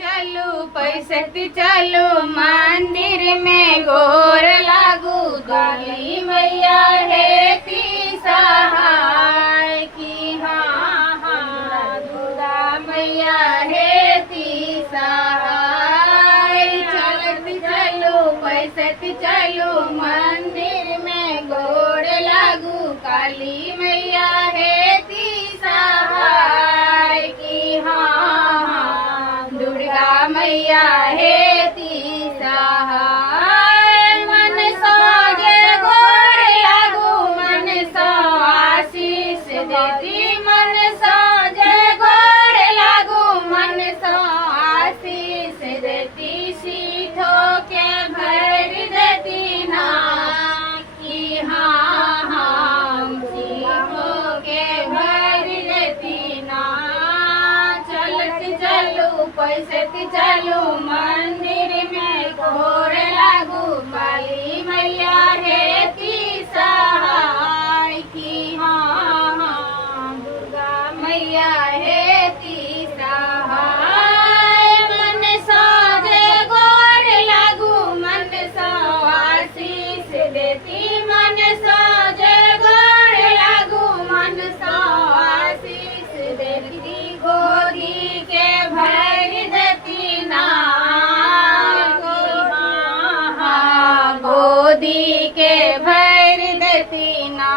चलू पैसती चलू मंदिर में गोर लागू काली मैया है ती सहाय की। हाँ हाँ दुर्गा मैया है ती सहाय। चलती चलू पैसती चलू मंदिर में गोर लागू काली मैया है ती सहाय की। हाँ हाँ दुर्गा मैया है ती सहाय। मन साजे गोर लागू मन सा आशीष देती। मन साजे गोर लागू मन सा आशीष देती। सीठों के भर देती ना की। हाँ हाँ सीठों के भर देती ना। चलती चलू पैसती चलू मंदिर में गोर लागू काली मैया है ती सहाय की। हाँ हाँ दुर्गा मैया है ती सहाय। मन साजे गोर लागू मन सा आशीष देती। मन साजे गोर लागू मन सा आशीष देती। गोदी के भर देती ना। हाँ गोदी के भर देती ना।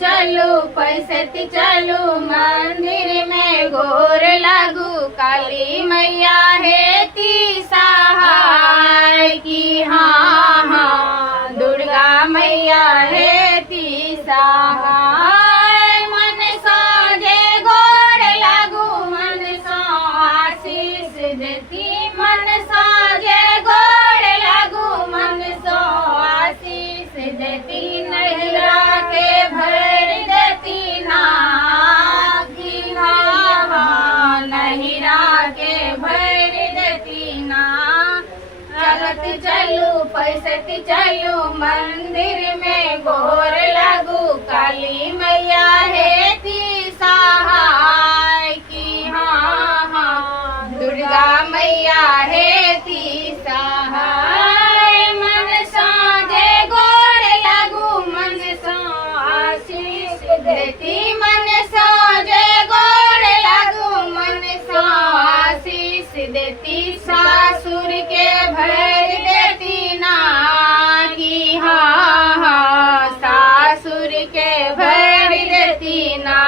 चलू पैसती चलू मंदिर में गोर लागू काली मैया है ती सहाय की। हाँ हाँ दुर्गा मैया है ती सहाय। मन साजे गोर लागू मन सा आशीष देती। मन साजे गोर लागू मन सा आशीष देती। नैरा के भर देती ना की। हाँ हाँ नैरा के भर देती ना। चलती चलू पैसती चलू मंदिर में गोर लागू काली मैया है ती सहाय की। हाँ हाँ दुर्गा मैया है ती सहाय। मन साजे गोर लागू मन सा आशीष देती। मन साजे गोर लागू मन सा आशीष देती। सासुर के भर देती ना की। हाँ हाँ सासुर के भर देती ना।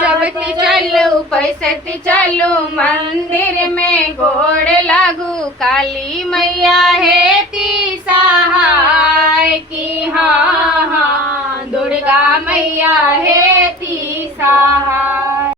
चलती चलू पैसती चलू मंदिर में गोर लागू काली मैया है ती सहाय की। हाँ हाँ दुर्गा मैया है ती सहाय।